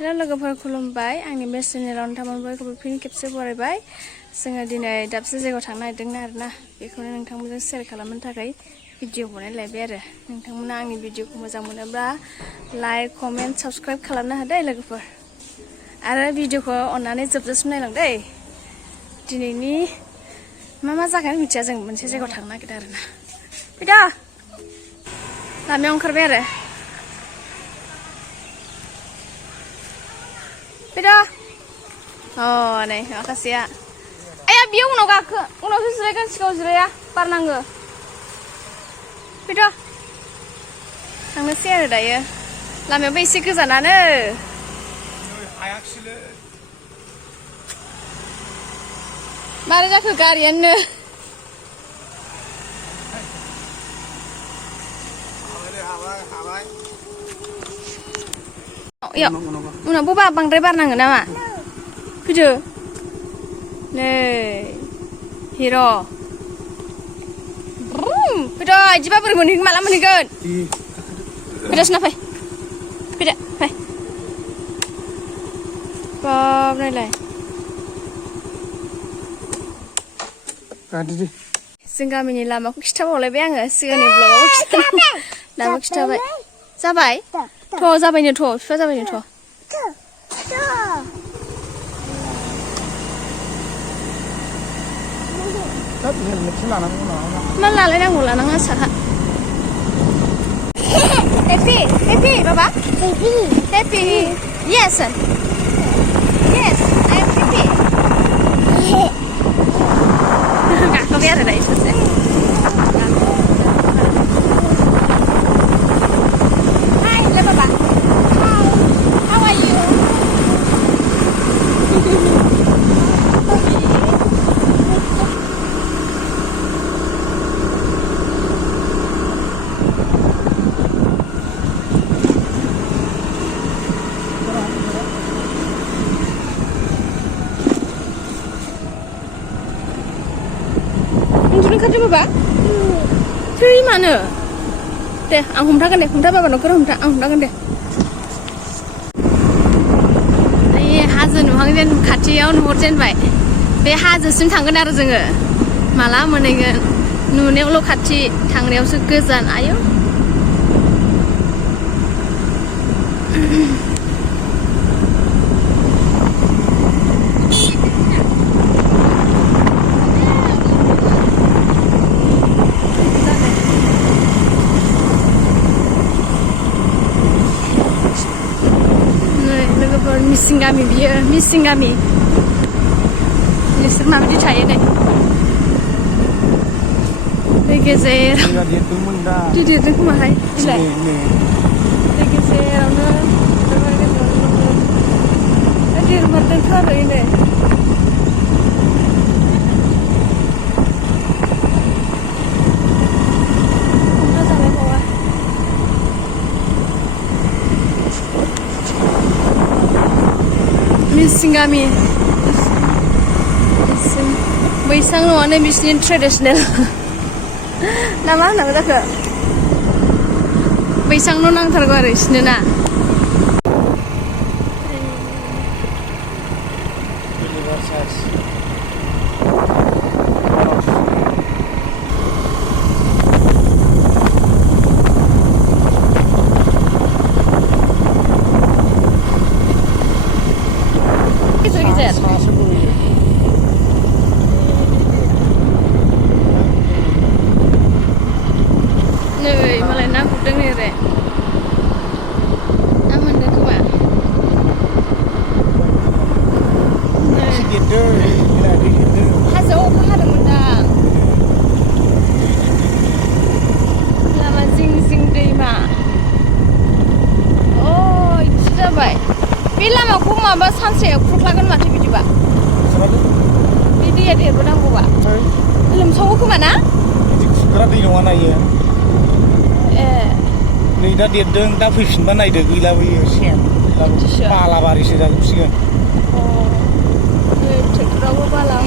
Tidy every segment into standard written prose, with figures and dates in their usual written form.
हेल' लोगोफोर खुलुमबाय आंनि बे चेनेलाव नोंथांमोन बयखौबो फिन खेबसे बरायबाय जोङो दिनै दाबसे जायगायाव थांनो नागिरदोंना आरोना बेखौनो नोंथांमोनजों शेयार खालामनो थाखाय भिडिअ बनायलायबाय आरो नोंथांमोना आंनि भिडिअखौ मोजां मोनोब्ला लाइक कमेन्ट साबस्क्राइब खालामनो हो दै लोगोफोर आरो भिडिअखौ अननानै जोबजासिम नायलां दै दिनैनि मा जागोन मिथिया जों मोनसे जायगायाव थांनो नागिरदों आरोना फैदा लामायाव ओंखारबाय आरो Pida. Oh, nih, makasih ya. Ayo, biar uno gak uno sesuai kan sikau sesuai ya, parnangga. Pida. Nang nasi ada ya. Lama besi ke sana ne. Ayak sila. Mari dah ke karian ne. Ya, udah buka bang driver nang nama, kudu, nih, hero, kudu, jiba bermunik malam menikan, kudu senapa, kudu, hai, bab nilai, kadi, singgah mini lama aku kita boleh biang segini vlog aku kita, lama kita baik, sabai. Tuh, zabaynya tuh, siapa zabaynya tuh? Mana lagi nang mula nang asah? Happy, happy, baba? Happy, happy. Yes, yes, I am happy. Gak kebiar ada itu sih. Papa. Hi. How are you? Nunjukin kerja Papa? Dari mana? Deh, ang humtakan deh, humta Papa nuker humta, ang humtakan deh. Hazo nuhangden खाथियाव नुहुरजेनबाय बे हाजोसिम थांगोन आरो जोङो माला मोनहैगोन नुनायावल' खाथि थांनायावसो गोजान आयौ Missing kami biar missing kami. Lihat mana dia cahaya ni. Dekezer. Dia tu mahal. Tidak. Dekezer, orang. Dia rumah tempat ini. Missing kami. Baisang luar ni bisnis tradisional. Nama dah ke? Baisang lu nang tergaris ni na. Nih, malah nak udang ni re. Aman dah tu bah. Segitu, tidak segitu. Hasil apa ada mendang? Lama zing deh mah. Oh, itu sudah baik. Bila aku mah bas hanse kurlakan mati biji bah. Ini dia dia berang gua. Belum tahu ke mana? Sekarang di mana ya? नै दा देरदों दा फैफिनबा नायदो गैला बैयो सेन बालाबारिसो जाजोबसिगोन ट्रेक्टरावबो बाला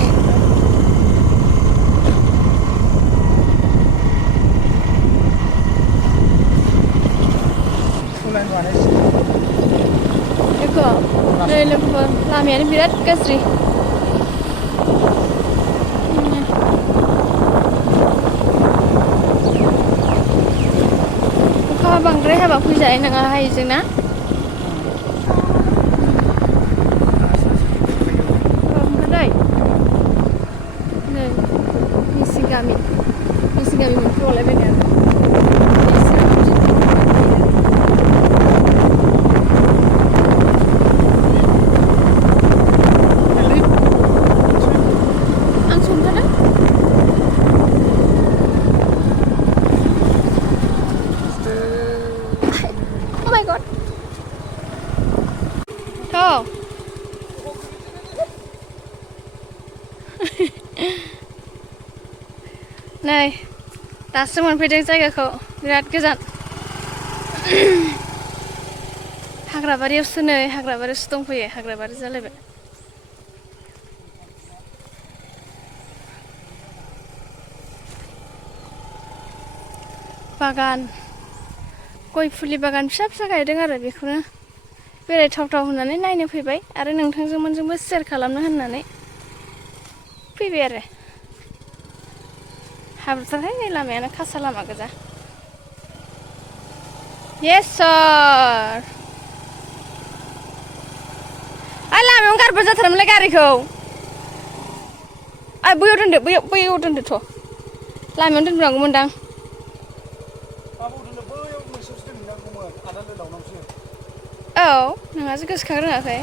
नै लोगोफोर लामायानो बिराद गाज्रि अखा बांद्राय हाबा फैजानाय नङा हायजोंना ओमफ्राय नै मिसिं गामि मोनफैबावलायबाय आरो नै दासो मोनफैदों जायगाखौ बिराद गोजान हाग्राबारियावसो नै हाग्राबारियावसो दंफैयो हाग्राबारि जालायबाय बागान गय फुलि बागान फिसा फिसा गायदों आरो बेखौनो बेरायथावथाव होननानै नायनो फैबाय आरो नोंथांजोंबो शेयार खालामनो होननानै फैबाय आरो हाब्रुथारहाय नै लामायानो खासा लामा गोजा येस सार लामायावनो गारबा जाथारोमोनलाय गारिखौ बैयाव दोनदो बैयाव दोनदोथ' लामायावनो दोननांगौमोनदां औ नोंहासो गोसोखां रोङाखै